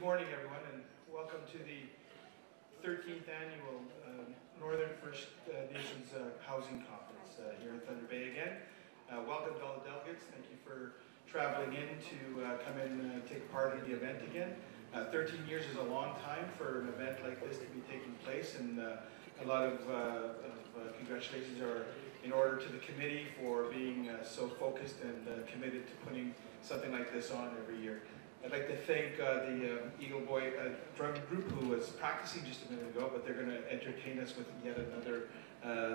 Good morning, everyone, and welcome to the 13th annual Northern First Nations Housing Conference here in Thunder Bay again. Welcome to all the delegates. Thank you for traveling in to come and take part in the event again. 13 years is a long time for an event like this to be taking place, and a lot of congratulations are in order to the committee for being so focused and committed to putting something like this on every year. I'd like to thank the Eagle Boy drum group who was practicing just a minute ago, but they're going to entertain us with yet another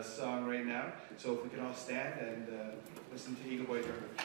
song right now. So if we can all stand and listen to Eagle Boy drum group.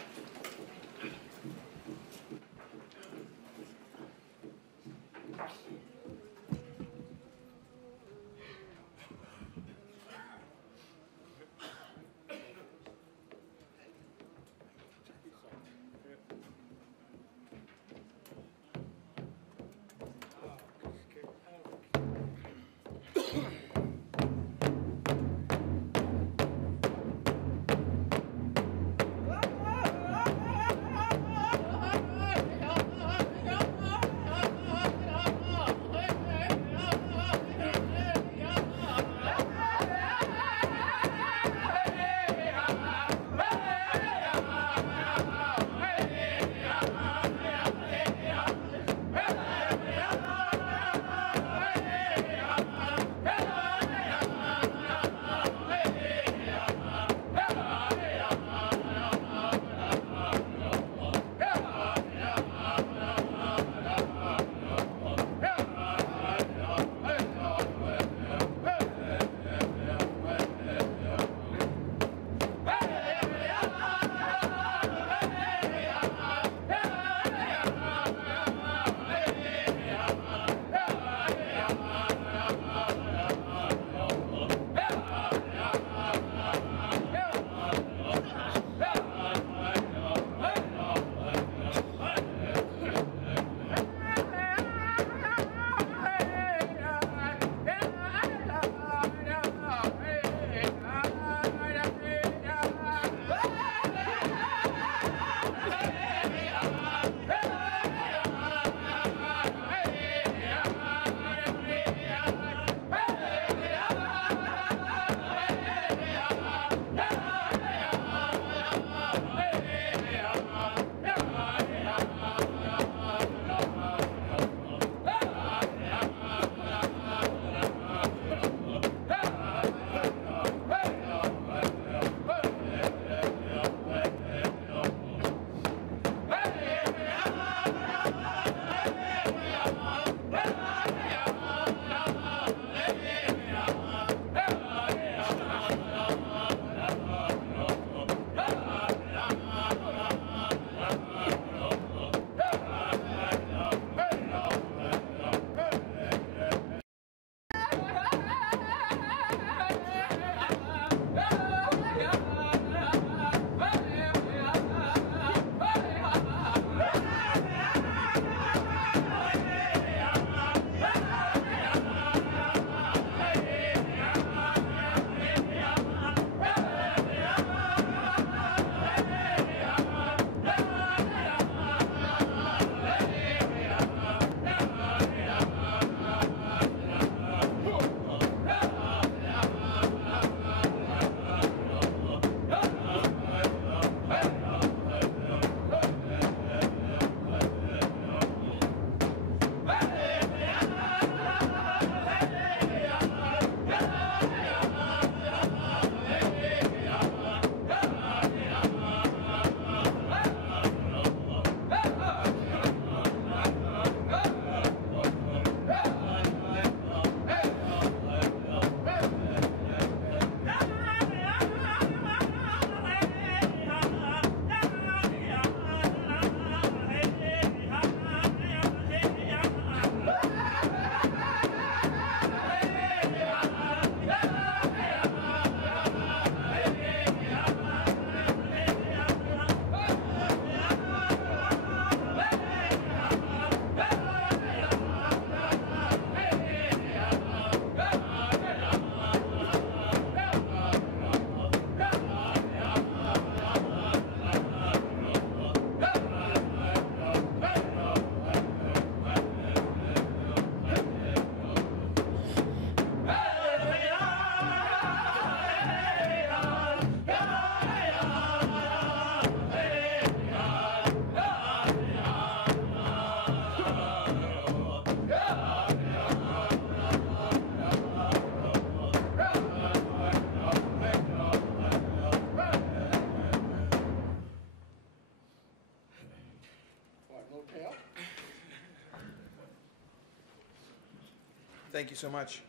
Thank you so much.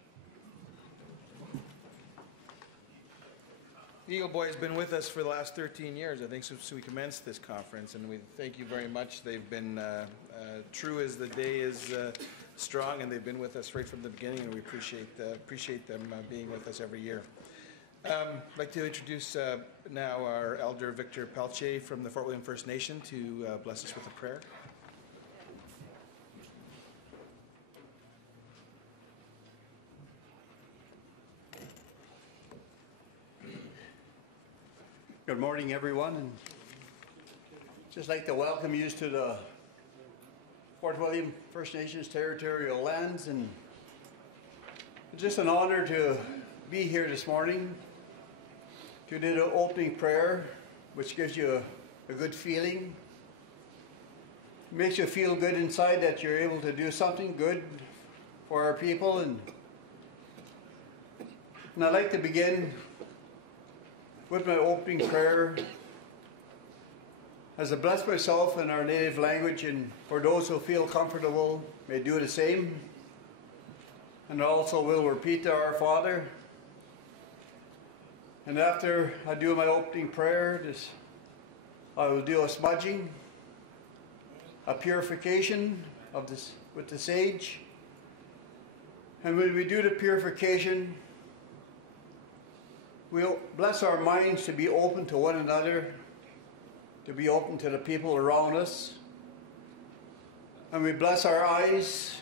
The Eagle Boy has been with us for the last 13 years, I think, since we commenced this conference, and we thank you very much. They've been true as the day is strong, and they've been with us right from the beginning, and we appreciate them being with us every year. I'd like to introduce now our Elder Victor Pelche from the Fort William First Nation to bless us with a prayer. Good morning, everyone, and just like to welcome you to the Fort William First Nations territorial lands, and it's just an honor to be here this morning to do the opening prayer, which gives you a good feeling. It makes you feel good inside that you're able to do something good for our people, and I'd like to begin with my opening prayer as I bless myself in our native language, and for those who feel comfortable may do the same. And also will repeat to our Father. And after I do my opening prayer, I will do a smudging, a purification of this with the sage. And when we do the purification, we'll bless our minds to be open to one another, to be open to the people around us. And we bless our eyes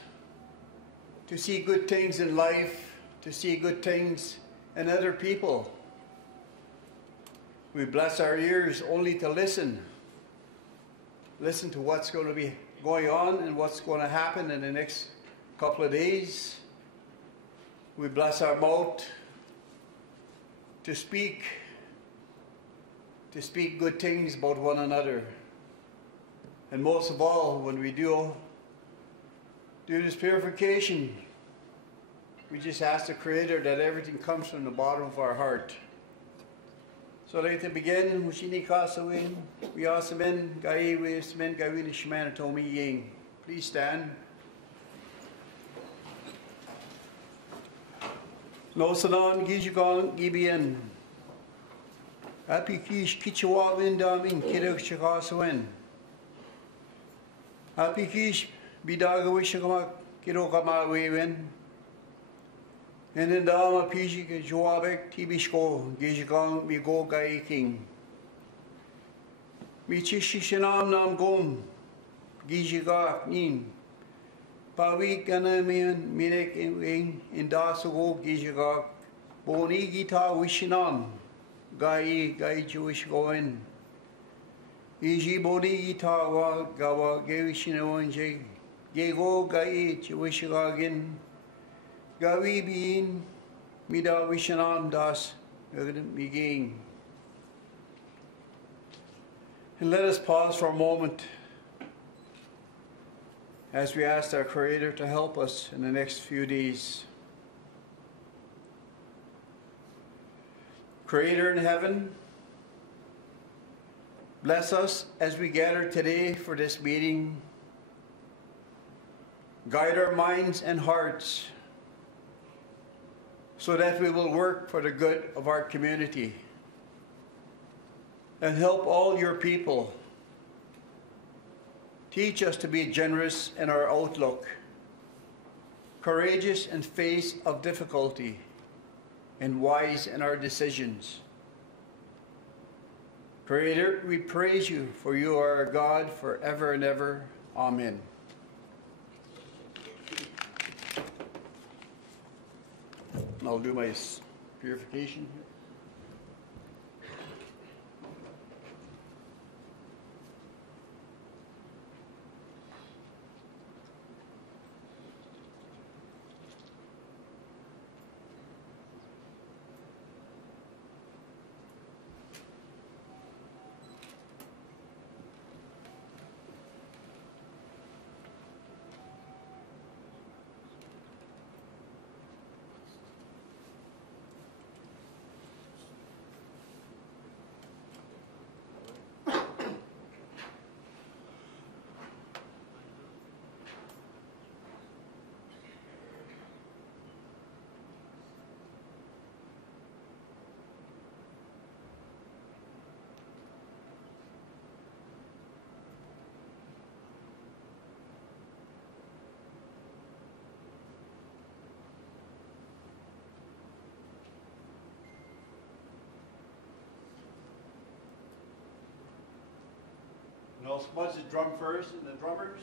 to see good things in life, to see good things in other people. We bless our ears only to listen to what's going to be going on and what's going to happen in the next couple of days. We bless our mouth to speak good things about one another. And most of all, when we do this purification, we just ask the Creator that everything comes from the bottom of our heart. So I'd like to begin. Please stand. No sanan gijigan gibian. Happy kish kichawin damin kirek chakaswen. Happy kish bidagawishakama kirokama wewen. And then dama pishik joabek tibishko gijigan migo gai king. Michishishanam nam gom gijigak nin. Pawi kana mian mirek in dasugo gijagak boni gita wishinam gai Jewish goen iji boni gita wa gawa gewishinawanje gego gai Jewish gagin gawi bin mida wishinam das miging. And let us pause for a moment as we ask our Creator to help us in the next few days. Creator in heaven, bless us as we gather today for this meeting. Guide our minds and hearts so that we will work for the good of our community and help all your people. Teach us to be generous in our outlook, courageous in face of difficulty, and wise in our decisions. Creator, we praise you, for you are our God forever and ever. Amen. I'll do my purification here. I'll smudge the drum first and the drummers.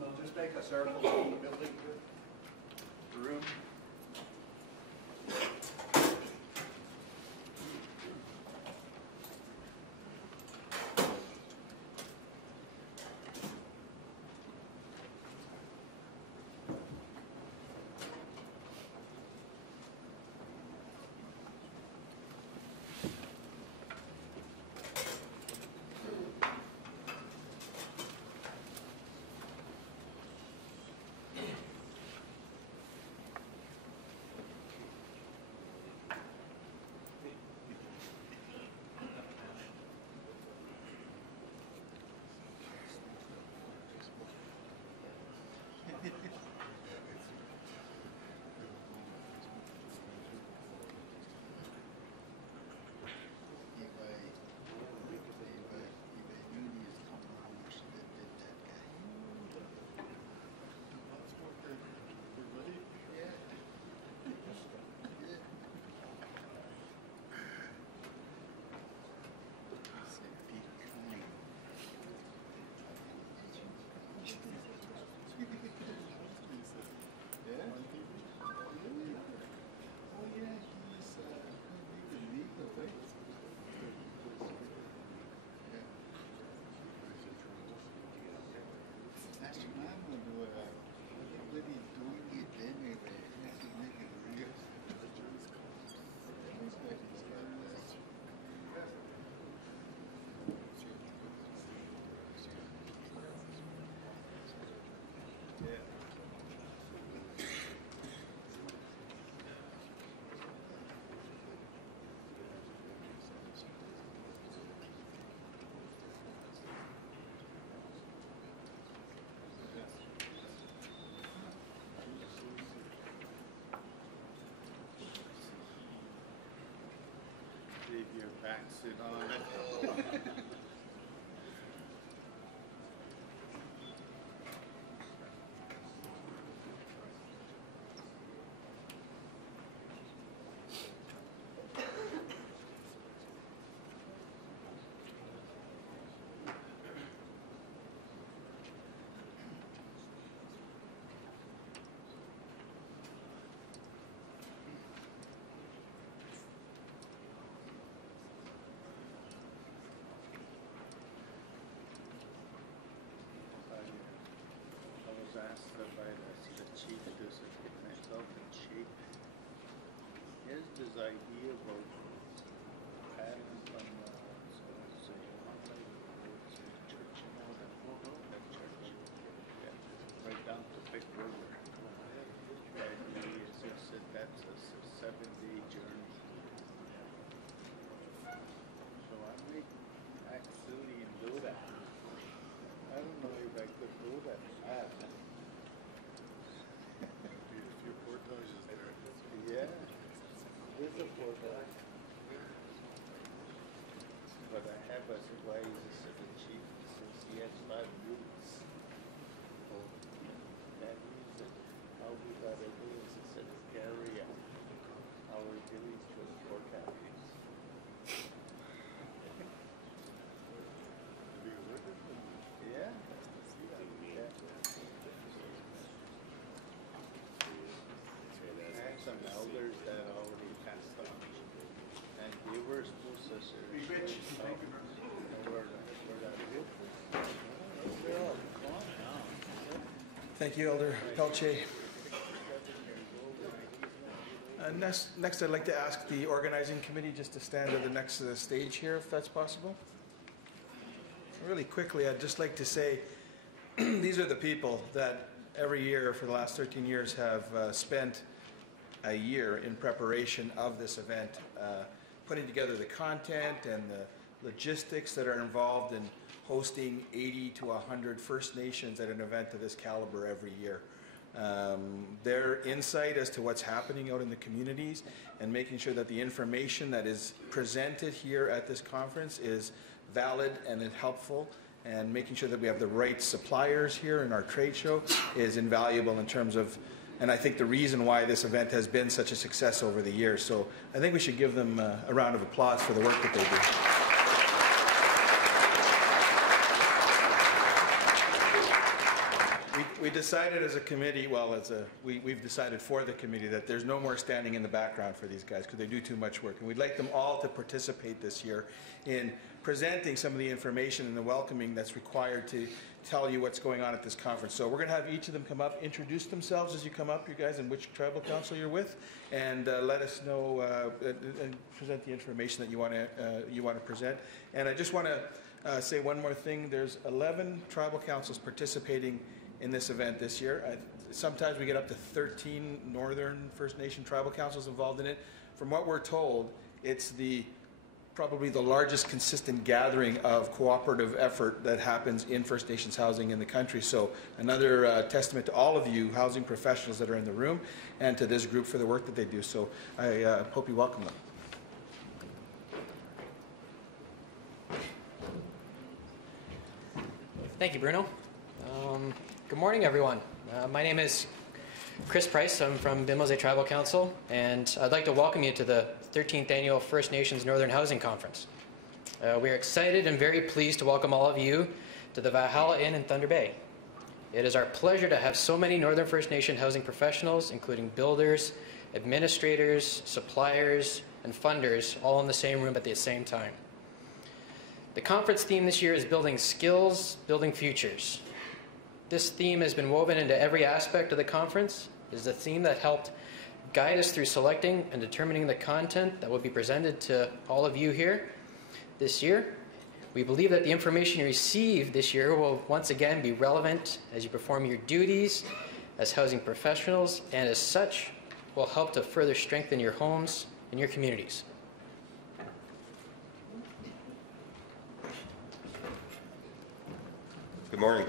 We'll just make a circle in the building here. The room. Leave your back suit on it. I was asked by the chief to get myself in shape. Here's this idea about patterns on church, you know, that church, right down to Big River. And he said that's a 7-day journey. So I may act silly and do that. I don't know if I could do that fast. A few portages there. Yeah, there's a portage. But I have a supervisor, said the chief, says he has 5 units. That means that all we gotta do is, he said, carry our duties to the port captains. that already passed on. And they were supposed to share. Thank you, Elder Pelche. Next, I'd like to ask the organizing committee just to stand at the next stage here, if that's possible. Really quickly, I'd just like to say these are the people that every year for the last 13 years have spent a year in preparation of this event, putting together the content and the logistics that are involved in hosting 80 to 100 First Nations at an event of this caliber every year. Their insight as to what's happening out in the communities and making sure that the information that is presented here at this conference is valid and helpful, and making sure that we have the right suppliers here in our trade show is invaluable in terms of, and I think the reason why this event has been such a success over the years. So I think we should give them a round of applause for the work that they do. We decided as a committee, we've decided for the committee that there's no more standing in the background for these guys because they do too much work. And we'd like them all to participate this year in presenting some of the information and the welcoming that's required to tell you what's going on at this conference. So we're going to have each of them come up, introduce themselves as you come up, you guys, and which tribal council you're with, and let us know and present the information that you want to present. And I just want to say one more thing. There's 11 tribal councils participating in this event this year. Sometimes we get up to 13 Northern First Nation tribal councils involved in it. From what we're told, it's probably the largest consistent gathering of cooperative effort that happens in First Nations housing in the country. So another testament to all of you housing professionals that are in the room and to this group for the work that they do. So I hope you welcome them. Thank you, Bruno. Good morning, everyone. My name is Chris Price. I'm from Bimose Tribal Council, and I'd like to welcome you to the 13th Annual First Nations Northern Housing Conference. We are excited and very pleased to welcome all of you to the Valhalla Inn in Thunder Bay. It is our pleasure to have so many Northern First Nation housing professionals, including builders, administrators, suppliers, and funders, all in the same room at the same time. The conference theme this year is Building Skills, Building Futures. This theme has been woven into every aspect of the conference. It is a theme that helped guide us through selecting and determining the content that will be presented to all of you here this year. We believe that the information you receive this year will once again be relevant as you perform your duties as housing professionals, and as such will help to further strengthen your homes and your communities. Good morning.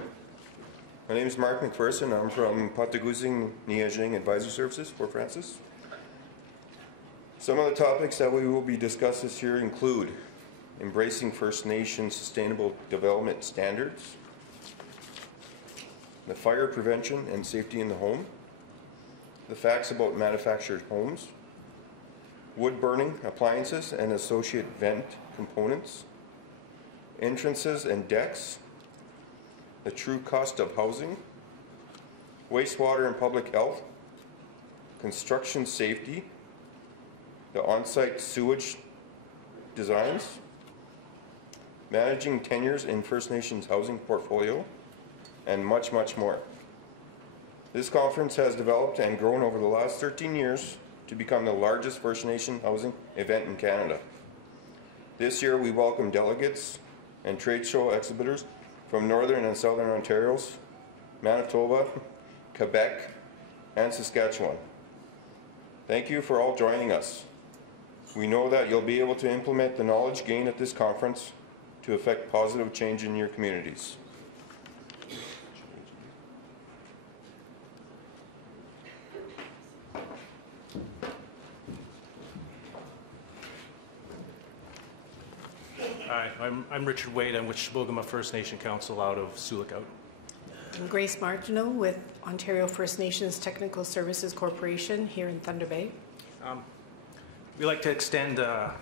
My name is Mark McPherson. I'm from Pataguzing Niajing Advisor Services, Fort Francis. Some of the topics that we will be discussing this year include embracing First Nation sustainable development standards, the fire prevention and safety in the home, the facts about manufactured homes, wood burning appliances and associate vent components, entrances and decks, the true cost of housing, wastewater and public health, construction safety, the on-site sewage designs, managing tenures in First Nations housing portfolio, and much, much more. This conference has developed and grown over the last 13 years to become the largest First Nation housing event in Canada. This year we welcome delegates and trade show exhibitors from Northern and Southern Ontario's, Manitoba, Quebec, and Saskatchewan. Thank you for all joining us. We know that you'll be able to implement the knowledge gained at this conference to affect positive change in your communities. Hi, I'm Richard Wade. I'm with Shibogama First Nation Council out of Sulikout. I'm Grace Martineau with Ontario First Nations Technical Services Corporation here in Thunder Bay. We'd like to extend a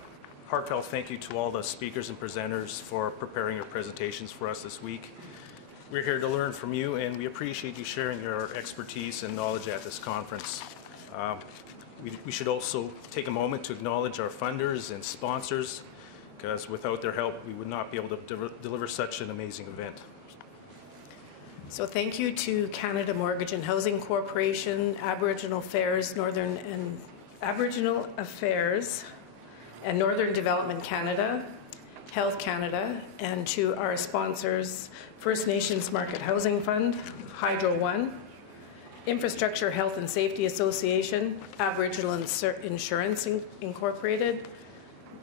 heartfelt thank you to all the speakers and presenters for preparing your presentations for us this week. We're here to learn from you, and we appreciate you sharing your expertise and knowledge at this conference. We should also take a moment to acknowledge our funders and sponsors, because without their help, we would not be able to deliver such an amazing event. So thank you to Canada Mortgage and Housing Corporation, Aboriginal Affairs and Northern Development Canada, Health Canada, and to our sponsors, First Nations Market Housing Fund, Hydro One, Infrastructure Health and Safety Association, Aboriginal Insurance Incorporated.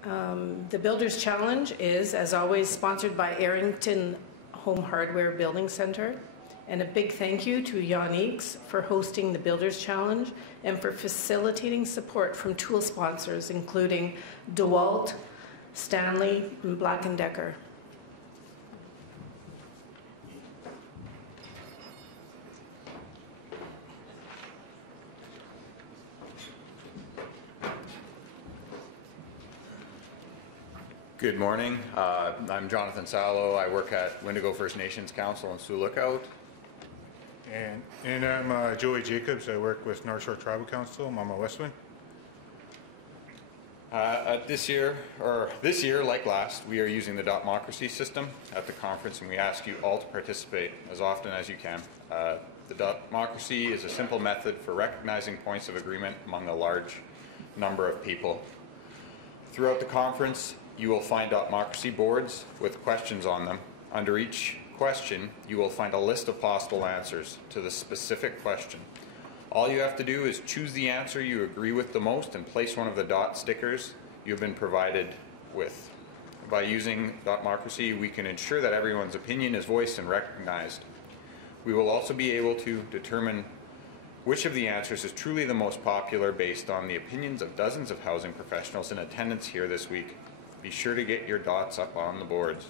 The Builders Challenge is, as always, sponsored by Arrington Home Hardware Building Center. And a big thank you to Yannick's for hosting the Builders Challenge and for facilitating support from tool sponsors, including DeWalt, Stanley, and Black & Decker. Good morning. I'm Jonathan Sallow. I work at Wendigo First Nations Council in Sioux Lookout. And I'm Joey Jacobs. I work with North Shore Tribal Council, Mama Westwind. This year, like last, we are using the Dotmocracy system at the conference, and we ask you all to participate as often as you can. The Dotmocracy is a simple method for recognizing points of agreement among a large number of people. Throughout the conference, you will find Dotmocracy boards with questions on them. Under each question, you will find a list of possible answers to the specific question. All you have to do is choose the answer you agree with the most and place one of the dot stickers you've been provided with. By using Dotmocracy, we can ensure that everyone's opinion is voiced and recognized. We will also be able to determine which of the answers is truly the most popular based on the opinions of dozens of housing professionals in attendance here this week. Be sure to get your dots up on the boards.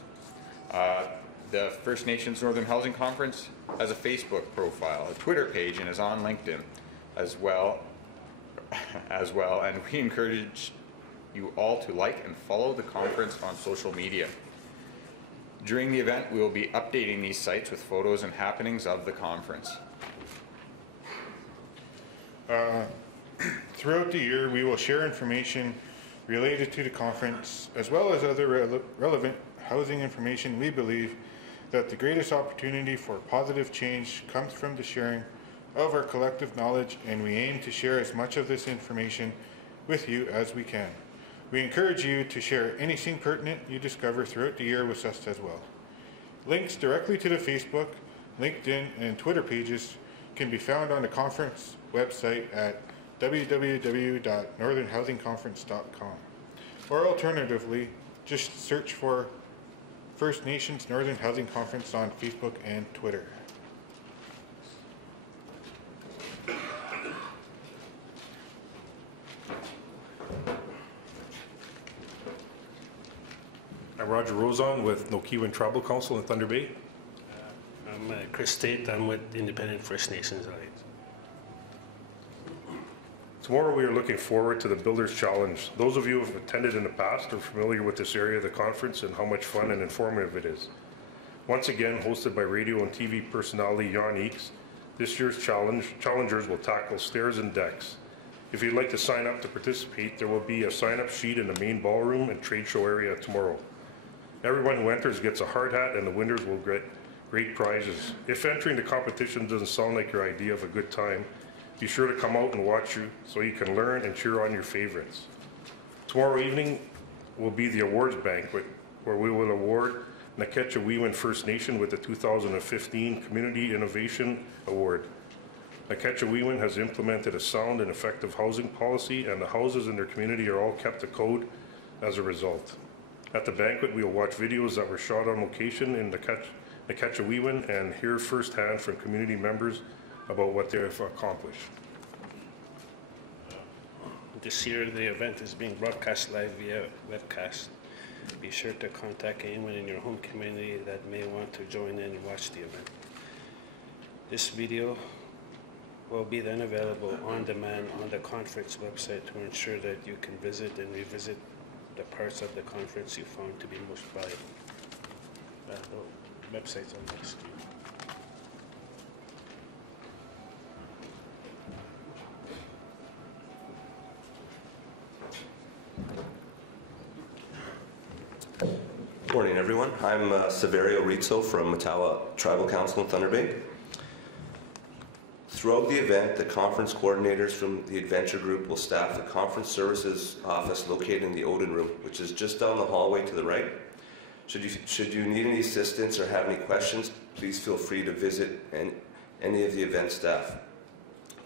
The First Nations Northern Housing Conference has a Facebook profile, a Twitter page, and is on LinkedIn as well. And we encourage you all to like and follow the conference on social media. During the event, we will be updating these sites with photos and happenings of the conference. Throughout the year, we will share information related to the conference, as well as other relevant housing information. We believe that the greatest opportunity for positive change comes from the sharing of our collective knowledge, and we aim to share as much of this information with you as we can. We encourage you to share anything pertinent you discover throughout the year with us as well. Links directly to the Facebook, LinkedIn, and Twitter pages can be found on the conference website at www.northernhousingconference.com, or alternatively, just search for First Nations Northern Housing Conference on Facebook and Twitter. I'm Roger Rosen with Nokiwan Tribal Council in Thunder Bay. I'm Chris Tate. I'm with Independent First Nations Alliance. Tomorrow we are looking forward to the Builders Challenge. Those of you who have attended in the past are familiar with this area of the conference and how much fun and informative it is. Once again, hosted by radio and TV personality Jan Eeks, this year's challengers will tackle stairs and decks. If you'd like to sign up to participate, there will be a sign-up sheet in the main ballroom and trade show area tomorrow. Everyone who enters gets a hard hat, and the winners will get great prizes. If entering the competition doesn't sound like your idea of a good time, be sure to come out and watch you so you can learn and cheer on your favorites. Tomorrow evening will be the awards banquet, where we will award Naketcheweewin First Nation with the 2015 Community Innovation Award. Naketcheweewin has implemented a sound and effective housing policy, and the houses in their community are all kept to code as a result. At the banquet, we will watch videos that were shot on location in Naketcheweewin and hear firsthand from community members about what they have accomplished. This year, the event is being broadcast live via webcast. Be sure to contact anyone in your home community that may want to join in and watch the event. This video will be then available on demand on the conference website to ensure that you can visit and revisit the parts of the conference you found to be most valuable. The website's on the screen. Morning, everyone. I'm Severio Rizzo from Matawa Tribal Council in Thunder Bay. Throughout the event, the conference coordinators from the Adventure Group will staff the conference services office located in the Odin Room, which is just down the hallway to the right. Should you need any assistance or have any questions, please feel free to visit any of the event staff.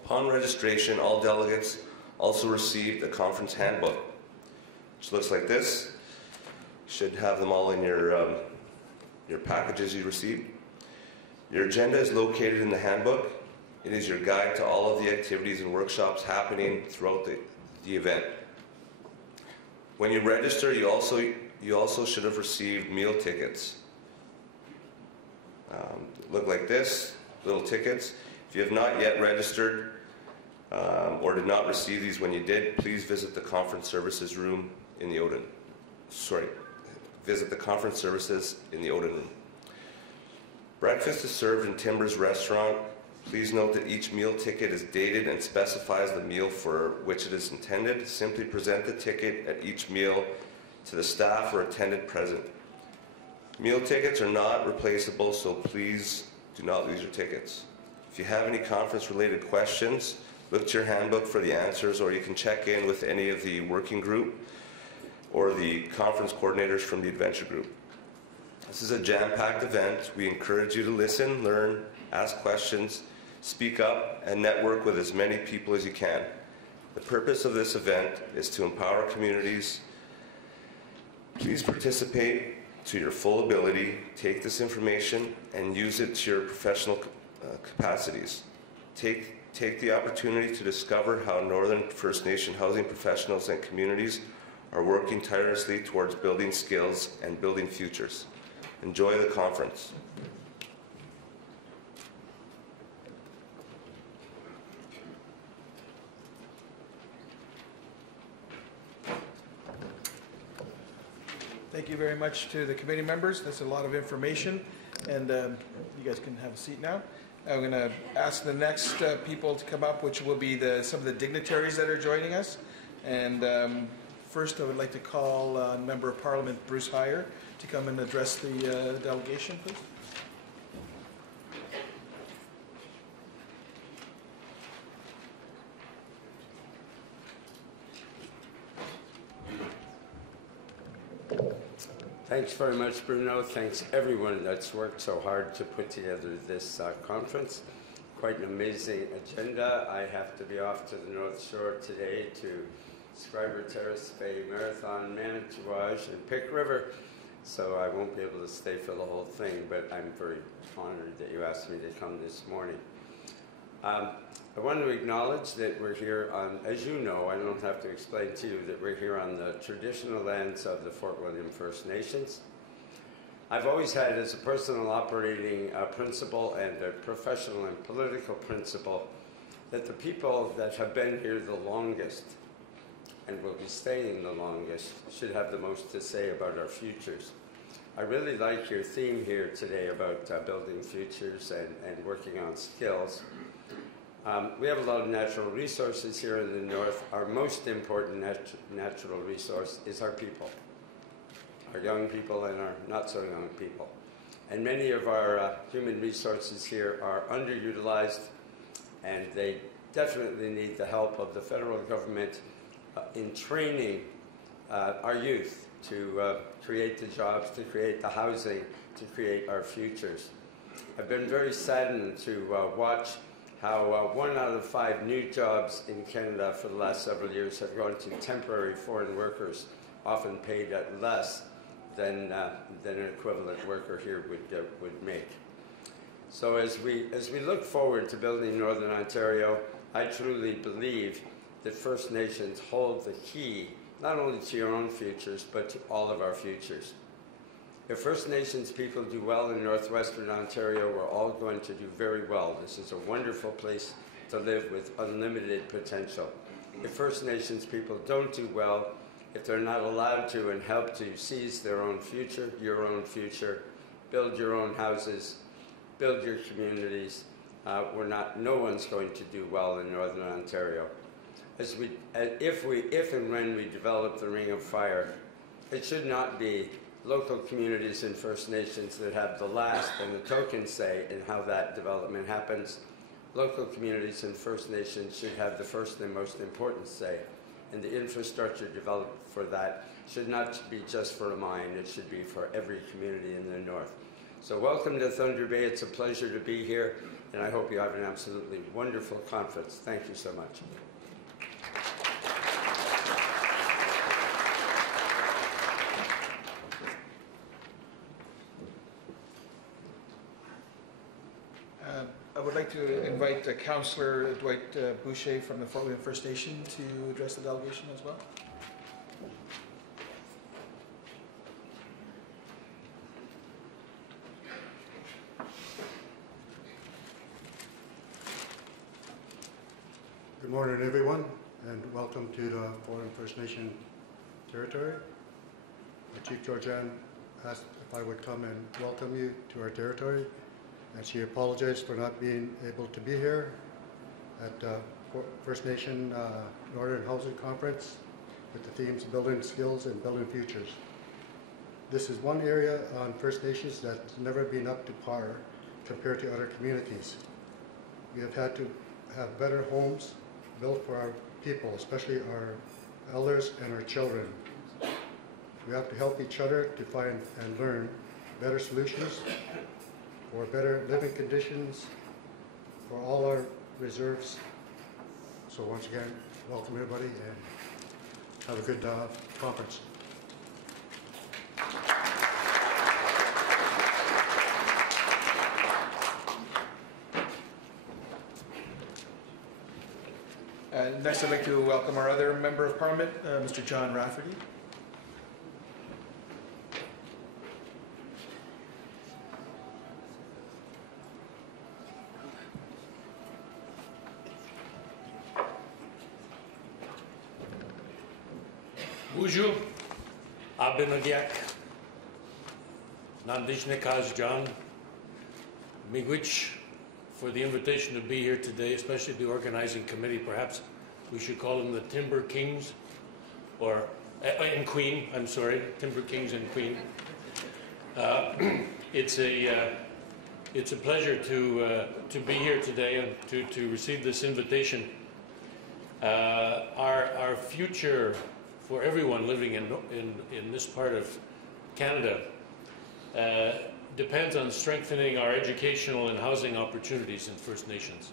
Upon registration, all delegates also received the conference handbook, which looks like this. Should have them all in your packages you received. Your agenda is located in the handbook. It is your guide to all of the activities and workshops happening throughout the event. When you register, you also should have received meal tickets. Look like this, little tickets. If you have not yet registered or did not receive these when you did, please visit the conference services room in the Odin. Visit the conference services in the Odin room. Breakfast is served in Timber's restaurant. Please note that each meal ticket is dated and specifies the meal for which it is intended. Simply present the ticket at each meal to the staff or attendant present. Meal tickets are not replaceable, so please do not lose your tickets. If you have any conference-related questions, look to your handbook for the answers, or you can check in with any of the working group or the conference coordinators from the Adventure Group. This is a jam-packed event. We encourage you to listen, learn, ask questions, speak up, and network with as many people as you can. The purpose of this event is to empower communities. Please participate to your full ability. Take this information and use it to your professional capacities. Take the opportunity to discover how Northern First Nation housing professionals and communities are working tirelessly towards building skills and building futures. Enjoy the conference. Thank you very much to the committee members. That's a lot of information, and you guys can have a seat now. I'm going to ask the next people to come up, which will be some of the dignitaries that are joining us. And first, I would like to call Member of Parliament Bruce Heyer to come and address the delegation, please. Thanks very much, Bruno. Thanks everyone that's worked so hard to put together this conference. Quite an amazing agenda. I have to be off to the North Shore today to Scriber Terrace Bay Marathon, Manitouage, and Pick River, so I won't be able to stay for the whole thing, but I'm very honored that you asked me to come this morning. I want to acknowledge that we're here on, as you know, I don't have to explain to you that we're here on the traditional lands of the Fort William First Nations. I've always had as a personal operating principle and a professional and political principle that the people that have been here the longest and will be staying the longest should have the most to say about our futures. I really like your theme here today about building futures and working on skills. We have a lot of natural resources here in the north. Our most important natural resource is our people, our young people and our not so young people. And many of our human resources here are underutilized, and they definitely need the help of the federal government in training our youth to create the jobs, to create the housing, to create our futures. I've been very saddened to watch how 1 out of 5 new jobs in Canada for the last several years have gone to temporary foreign workers, often paid at less than an equivalent worker here would make. So as we look forward to building Northern Ontario, I truly believe that First Nations hold the key, not only to your own futures, but to all of our futures. If First Nations people do well in Northwestern Ontario, we're all going to do very well. This is a wonderful place to live with unlimited potential. If First Nations people don't do well, if they're not allowed to and help to seize their own future, your own future, build your own houses, build your communities, no one's going to do well in Northern Ontario. If and when we develop the Ring of Fire, it should not be local communities and First Nations that have the last and the token say in how that development happens. Local communities and First Nations should have the first and most important say, and the infrastructure developed for that should not be just for a mine, it should be for every community in the north. So welcome to Thunder Bay. It's a pleasure to be here, and I hope you have an absolutely wonderful conference. Thank you so much. I would like to invite Councillor Dwight Boucher from the Fort William First Nation to address the delegation as well. Good morning, everyone, and welcome to the Fort William First Nation territory. Chief Georgianne asked if I would come and welcome you to our territory, and she apologized for not being able to be here at First Nation Northern Housing Conference with the themes Building Skills and Building Futures. This is one area on First Nations that's never been up to par compared to other communities. We have had to have better homes built for our people, especially our elders and our children. We have to help each other to find and learn better solutions for better living conditions for all our reserves. So once again, welcome everybody and have a good conference. Next, I'd like to welcome our other Member of Parliament, Mr. John Rafferty. Bonjour, Abenadiak, Nandishnikaz John, Miigwech, for the invitation to be here today, especially the organizing committee. Perhaps we should call them the Timber Kings, or and Queen. I'm sorry, Timber Kings and Queen. It's a pleasure to be here today and to receive this invitation. Our future for everyone living in this part of Canada depends on strengthening our educational and housing opportunities in First Nations.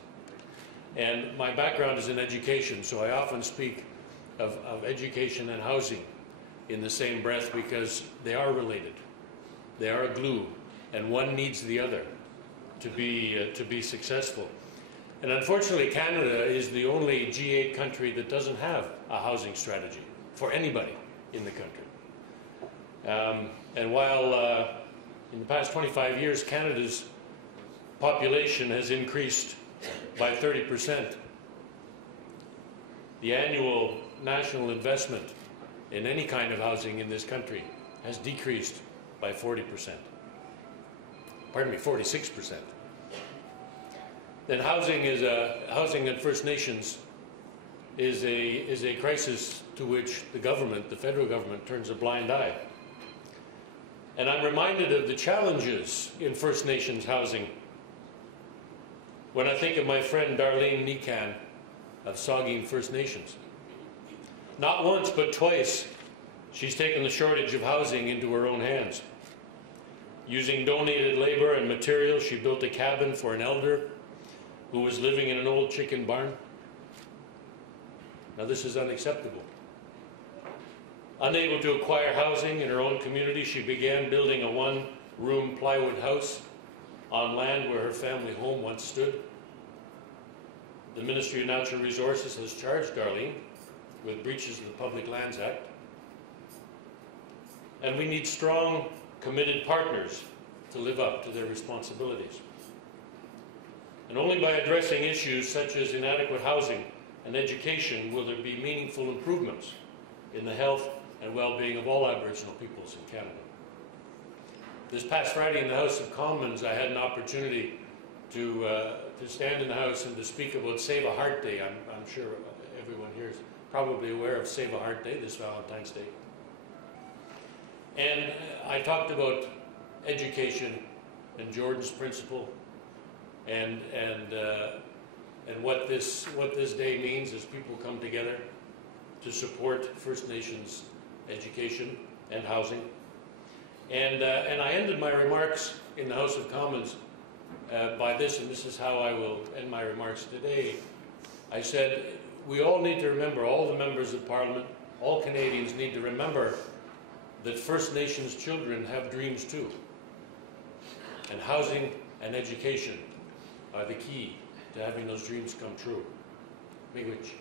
And my background is in education, so I often speak of education and housing in the same breath because they are related. They are a glue, and one needs the other to be successful. And unfortunately, Canada is the only G8 country that doesn't have a housing strategy for anybody in the country. And while in the past 25 years, Canada's population has increased by 30%, the annual national investment in any kind of housing in this country has decreased by 40%. Pardon me, 46%. Then housing in First Nations is a crisis to which the government, the federal government, turns a blind eye. And I'm reminded of the challenges in First Nations housing when I think of my friend Darlene Nikan of Saugeen First Nations. Not once, but twice, she's taken the shortage of housing into her own hands. Using donated labor and materials, she built a cabin for an elder who was living in an old chicken barn. Now, this is unacceptable. Unable to acquire housing in her own community, she began building a one-room plywood house on land where her family home once stood. The Ministry of Natural Resources has charged Darlene with breaches of the Public Lands Act. And we need strong, committed partners to live up to their responsibilities. And only by addressing issues such as inadequate housing and education will there be meaningful improvements in the health and well-being of all Aboriginal peoples in Canada. This past Friday in the House of Commons, I had an opportunity to stand in the House and to speak about Save a Heart Day. I'm sure everyone here is probably aware of Save a Heart Day, this Valentine's Day. And I talked about education and Jordan's principle and what this day means as people come together to support First Nations education and housing. And I ended my remarks in the House of Commons by this, and this is how I will end my remarks today. I said, we all need to remember, all the members of Parliament, all Canadians need to remember that First Nations children have dreams too. And housing and education are the key to having those dreams come true. Miigwech.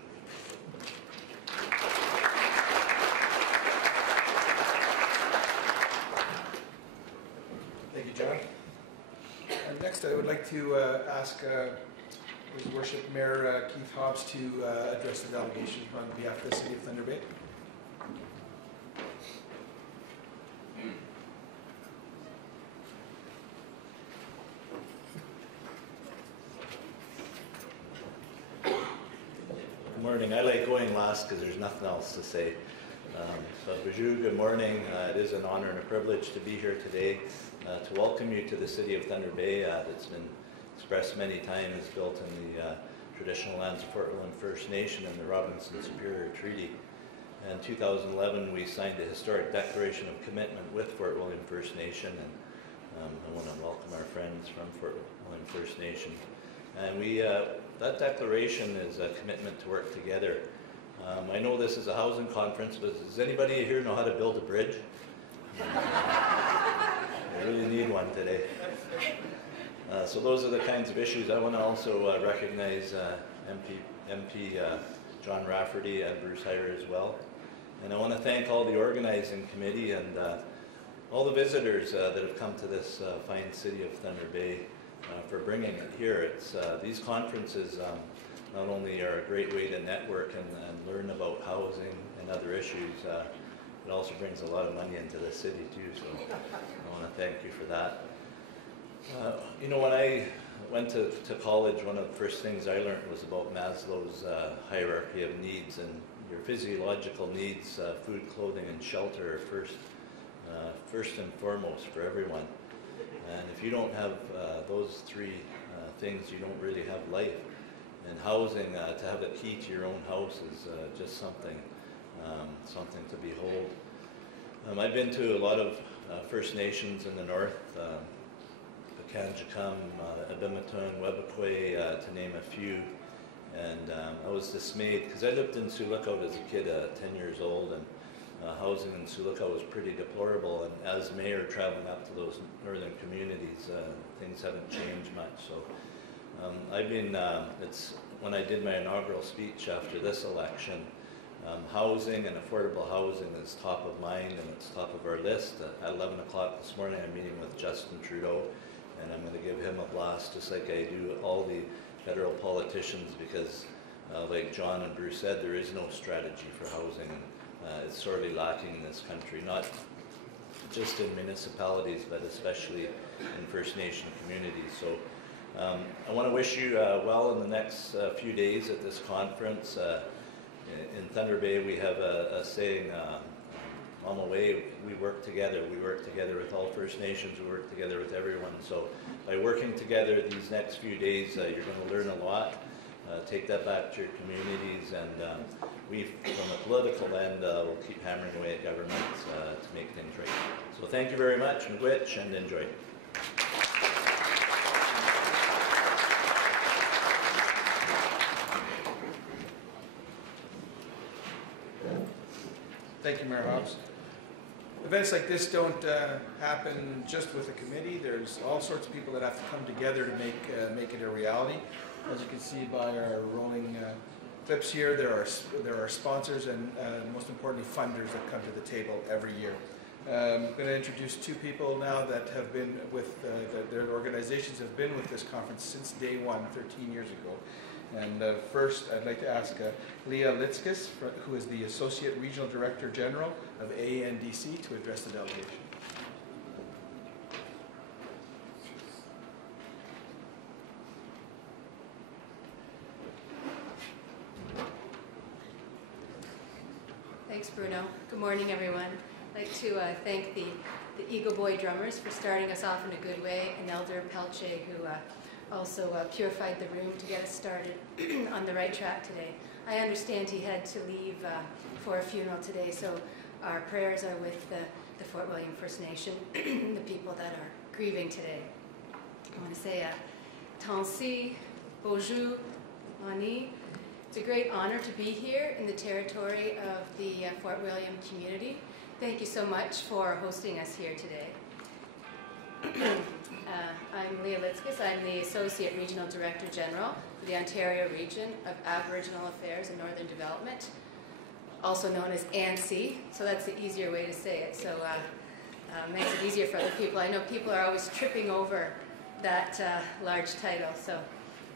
Thank you, John. Next, I would like to ask His Worship Mayor Keith Hobbs to address the delegation on behalf of the City of Thunder Bay. Good morning. I like going last because there's nothing else to say. But Bijou, good morning. It is an honor and a privilege to be here today to welcome you to the City of Thunder Bay. That's been expressed many times, built in the traditional lands of Fort William First Nation and the Robinson Superior Treaty. In 2011, we signed a historic declaration of commitment with Fort William First Nation, and I want to welcome our friends from Fort William First Nation. And that declaration is a commitment to work together. I know this is a housing conference, but does anybody here know how to build a bridge? I really need one today. So those are the kinds of issues. I want to also recognize MP John Rafferty and Bruce Heyer as well. And I want to thank all the organizing committee and all the visitors that have come to this fine city of Thunder Bay for bringing it here. These conferences not only are a great way to network and learn about housing and other issues, it also brings a lot of money into the city too, so I want to thank you for that. You know, when I went to college, one of the first things I learned was about Maslow's hierarchy of needs, and your physiological needs, food, clothing, and shelter are first and foremost for everyone. And if you don't have those three things, you don't really have life. And housing, to have a key to your own house is just something to behold. I've been to a lot of First Nations in the north, Pekanjikam, Abimatun, Webakwe, to name a few. And I was dismayed because I lived in Sioux Lookout as a kid, 10 years old, and housing in Sioux Lookout was pretty deplorable. And as mayor traveling up to those northern communities, things haven't changed much. So I've been, when I did my inaugural speech after this election, housing and affordable housing is top of mind and it's top of our list. At 11 o'clock this morning, I'm meeting with Justin Trudeau, and I'm going to give him a blast just like I do all the federal politicians, because like John and Bruce said, there is no strategy for housing. It's sorely lacking in this country, not just in municipalities, but especially in First Nation communities. So I want to wish you well in the next few days at this conference. In Thunder Bay, we have a saying, on the way, we work together. We work together with all First Nations. We work together with everyone. So by working together these next few days, you're going to learn a lot. Take that back to your communities, and we, from the political end, will keep hammering away at governments to make things right. So thank you very much, miigwech, and enjoy. Thank you, Mayor Hobbs. Events like this don't happen just with a committee. There's all sorts of people that have to come together to make it a reality. As you can see by our rolling clips here, there are sponsors and most importantly funders that come to the table every year. I'm going to introduce two people now that have been with, their organizations have been with this conference since day one, 13 years ago. And first, I'd like to ask Leah Litskis, who is the Associate Regional Director General of ANDC, to address the delegation. Thanks, Bruno. Good morning, everyone. I'd like to thank the Eagle Boy drummers for starting us off in a good way, and Elder Pelche, who also purified the room to get us started on the right track today. I understand he had to leave for a funeral today, so our prayers are with the Fort William First Nation, the people that are grieving today. I want to say Tansi, Bonjour, Mani. It's a great honor to be here in the territory of the Fort William community. Thank you so much for hosting us here today. I'm Leah Litzkis. I'm the Associate Regional Director General for the Ontario Region of Aboriginal Affairs and Northern Development, also known as NHC, so that's the easier way to say it. So makes it easier for other people. I know people are always tripping over that large title, so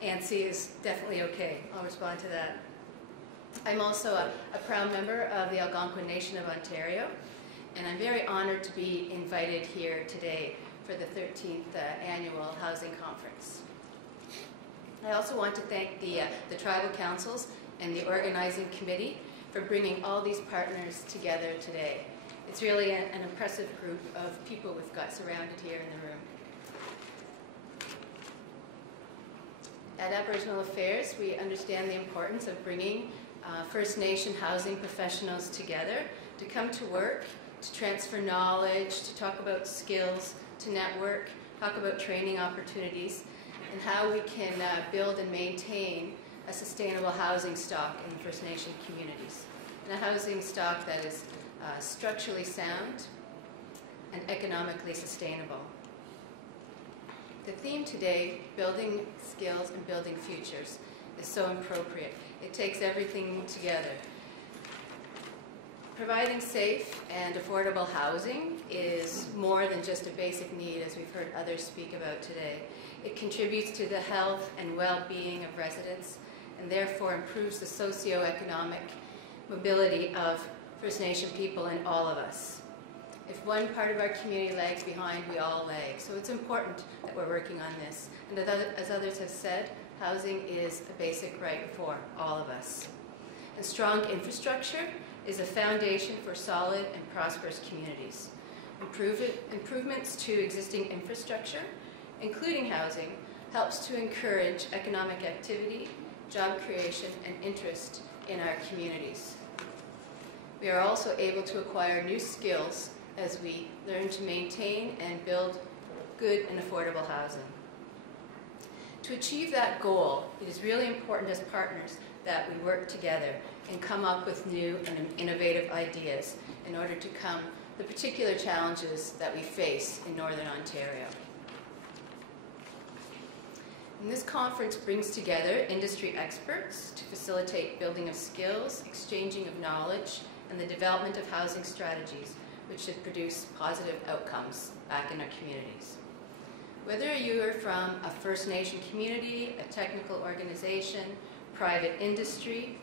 NHC is definitely okay. I'll respond to that. I'm also a proud member of the Algonquin Nation of Ontario, and I'm very honored to be invited here today for the 13th Annual Housing Conference. I also want to thank the tribal councils and the organizing committee for bringing all these partners together today. It's really an impressive group of people we've got surrounded here in the room. At Aboriginal Affairs, we understand the importance of bringing First Nation housing professionals together to come to work, to transfer knowledge, to talk about skills, to network, talk about training opportunities, and how we can build and maintain a sustainable housing stock in the First Nation communities. And a housing stock that is structurally sound and economically sustainable. The theme today, building skills and building futures, is so appropriate. It takes everything together. Providing safe and affordable housing is more than just a basic need, as we've heard others speak about today. It contributes to the health and well-being of residents, and therefore improves the socio-economic mobility of First Nation people and all of us. If one part of our community lags behind, we all lag. So it's important that we're working on this. And as others have said, housing is a basic right for all of us. And strong infrastructure is a foundation for solid and prosperous communities. Improvements to existing infrastructure, including housing, helps to encourage economic activity, job creation, and interest in our communities. We are also able to acquire new skills as we learn to maintain and build good and affordable housing. To achieve that goal, it is really important as partners that we work together and come up with new and innovative ideas in order to come the particular challenges that we face in Northern Ontario. And this conference brings together industry experts to facilitate building of skills, exchanging of knowledge, and the development of housing strategies, which should produce positive outcomes back in our communities. Whether you are from a First Nation community, a technical organization, private industry,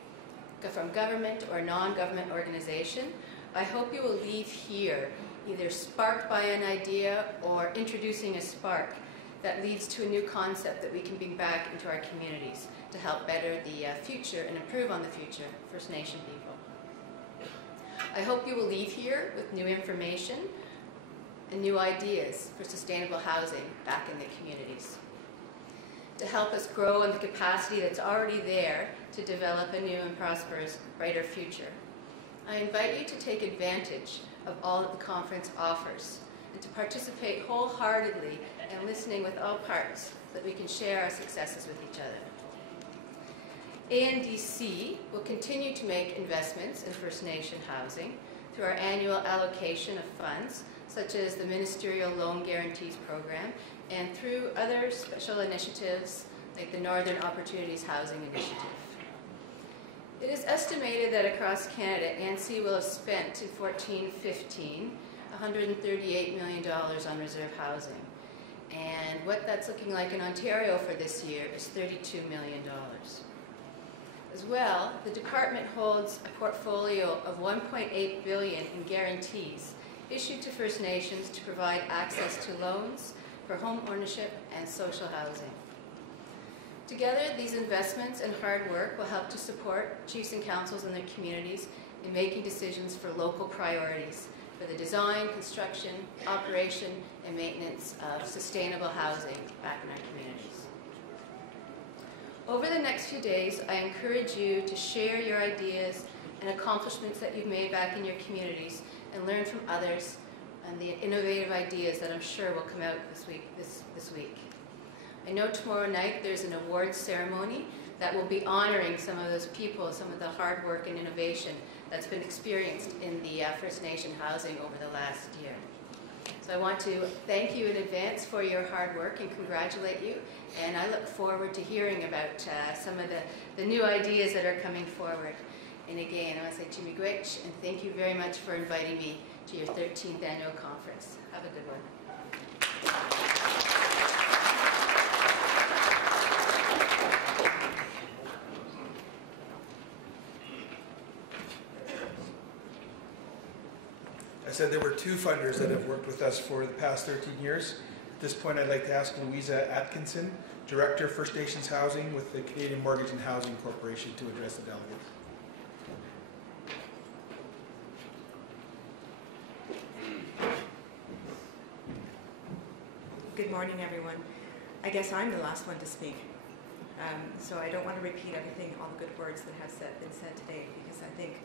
from government or non-government organization, I hope you will leave here either sparked by an idea or introducing a spark that leads to a new concept that we can bring back into our communities to help better the future and improve on the future of First Nation people. I hope you will leave here with new information and new ideas for sustainable housing back in the communities, to help us grow in the capacity that's already there to develop a new and prosperous, brighter future. I invite you to take advantage of all that the conference offers and to participate wholeheartedly and listening with all parts so that we can share our successes with each other. ANDC will continue to make investments in First Nation housing through our annual allocation of funds, such as the Ministerial Loan Guarantees Program, and through other special initiatives like the Northern Opportunities Housing Initiative. It is estimated that across Canada, NHC will have spent in 14-15 $138 million on reserve housing. And what that's looking like in Ontario for this year is $32 million. As well, the department holds a portfolio of $1.8 billion in guarantees issued to First Nations to provide access to loans for home ownership and social housing. Together, these investments and hard work will help to support chiefs and councils and their communities in making decisions for local priorities for the design, construction, operation, and maintenance of sustainable housing back in our communities. Over the next few days, I encourage you to share your ideas and accomplishments that you've made back in your communities and learn from others and the innovative ideas that I'm sure will come out this week. I know tomorrow night there's an awards ceremony that will be honoring some of those people, some of the hard work and innovation that's been experienced in the First Nation housing over the last year. So I want to thank you in advance for your hard work and congratulate you. And I look forward to hearing about some of the new ideas that are coming forward. And again, I want to say Chimigwech, and thank you very much for inviting me to your 13th annual conference. Have a good one. I said there were two funders that have worked with us for the past 13 years. At this point, I'd like to ask Louisa Atkinson, Director, First Nations Housing with the Canadian Mortgage and Housing Corporation, to address the delegates. Good morning, everyone. I guess I'm the last one to speak. So I don't want to repeat everything, all the good words that have been said today, because I think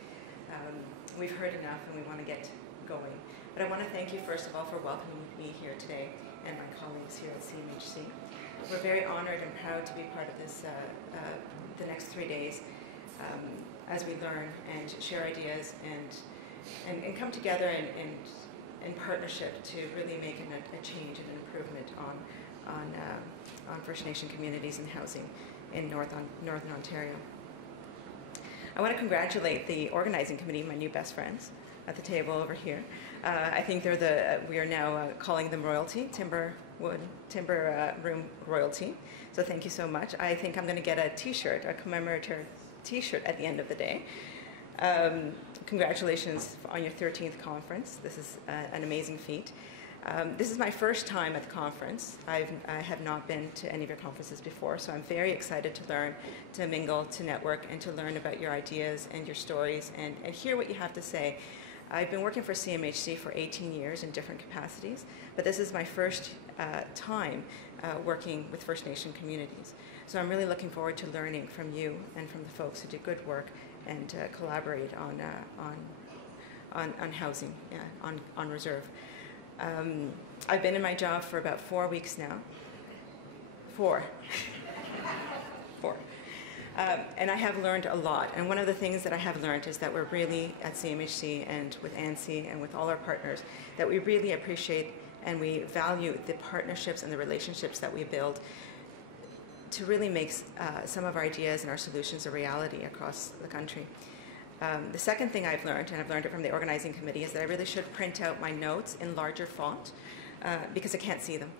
we've heard enough and we want to get going. But I want to thank you, first of all, for welcoming me here today and my colleagues here at CMHC. We're very honored and proud to be part of this, the next 3 days, as we learn and share ideas and come together in partnership to really make a change and an improvement on First Nation communities and housing in Northern Ontario. I want to congratulate the organizing committee, my new best friends at the table over here. I think we are now calling them royalty, timber room royalty. So thank you so much. I think I'm going to get a t-shirt, a commemorative t-shirt at the end of the day. Congratulations on your 13th conference. This is an amazing feat. This is my first time at the conference. I have not been to any of your conferences before, so I'm very excited to learn, to mingle, to network, and to learn about your ideas and your stories and hear what you have to say. I've been working for CMHC for 18 years in different capacities, but this is my first time working with First Nation communities. So I'm really looking forward to learning from you and from the folks who do good work and collaborate on housing, on reserve. I've been in my job for about 4 weeks now. Four. And I have learned a lot. And one of the things that I have learned is that we're really, at CMHC and with ANSI and with all our partners, that we really appreciate and we value the partnerships and the relationships that we build to really make some of our ideas and our solutions a reality across the country. The second thing I've learned, and I've learned it from the organizing committee, is that I really should print out my notes in larger font because I can't see them.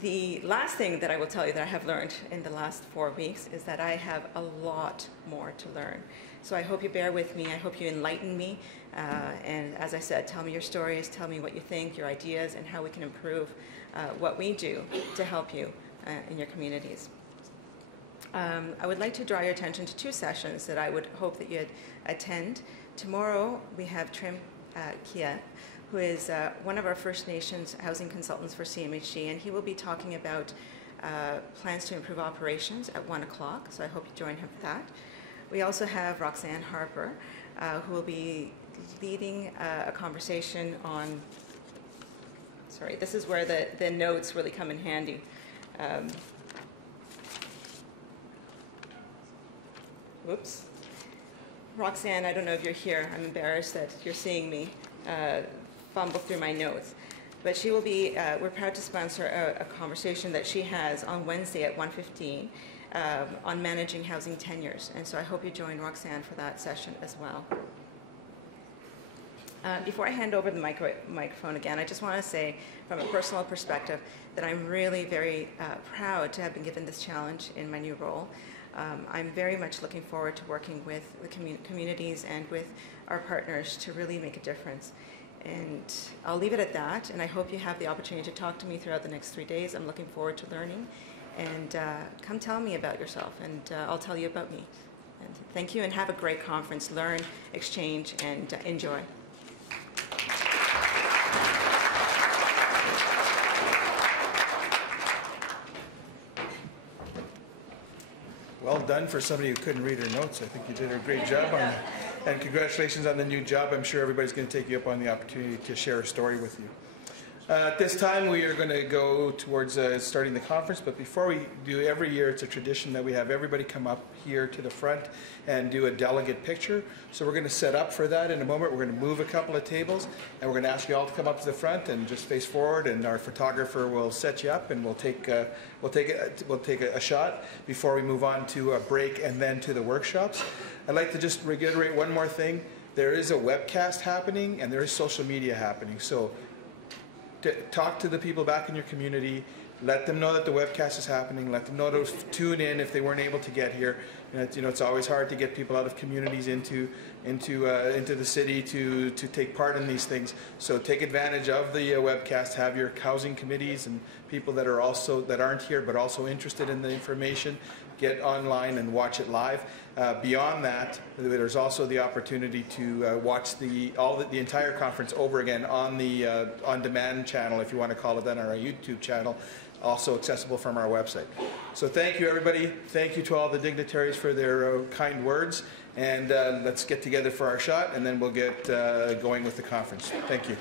The last thing that I will tell you that I have learned in the last 4 weeks is that I have a lot more to learn. So I hope you bear with me. I hope you enlighten me. And as I said, tell me your stories, tell me what you think, your ideas, and how we can improve what we do to help you in your communities. I would like to draw your attention to 2 sessions that I would hope that you'd attend. Tomorrow we have Trim Kia, who is one of our First Nations housing consultants for CMHC, and he will be talking about plans to improve operations at 1 o'clock, so I hope you join him for that. We also have Roxanne Harper, who will be leading a conversation on, sorry, this is where the notes really come in handy. Whoops. Roxanne, I don't know if you're here. I'm embarrassed that you're seeing me fumble through my notes. But she will be, we're proud to sponsor a conversation that she has on Wednesday at 1:15 on managing housing tenures. And so I hope you join Roxanne for that session as well. Before I hand over the microphone again, I just want to say from a personal perspective that I'm really very proud to have been given this challenge in my new role. I'm very much looking forward to working with the communities and with our partners to really make a difference. And I'll leave it at that, and I hope you have the opportunity to talk to me throughout the next 3 days. I'm looking forward to learning, and come tell me about yourself, and I'll tell you about me. And thank you, and have a great conference. Learn, exchange, and enjoy. Well done for somebody who couldn't read her notes. I think you did a great job on that. And congratulations on the new job. I'm sure everybody's going to take you up on the opportunity to share a story with you. At this time, we are going to go towards starting the conference, but before we do, every year it's a tradition that we have everybody come up here to the front and do a delegate picture. So we're going to set up for that in a moment. We're going to move a couple of tables, and we're going to ask you all to come up to the front and just face forward, and our photographer will set you up, and we'll take a shot before we move on to a break and then to the workshops. I'd like to just reiterate one more thing. There is a webcast happening, and there is social media happening. So talk to the people back in your community. Let them know that the webcast is happening. Let them know to tune in if they weren't able to get here. And it's always hard to get people out of communities into the city to take part in these things. So take advantage of the webcast. Have your housing committees and people that aren't here but also interested in the information get online and watch it live. Beyond that, there's also the opportunity to watch the entire conference over again on the on-demand channel, if you want to call it that, on our YouTube channel, also accessible from our website. So thank you, everybody. Thank you to all the dignitaries for their kind words. And let's get together for our shot, and then we'll get going with the conference. Thank you.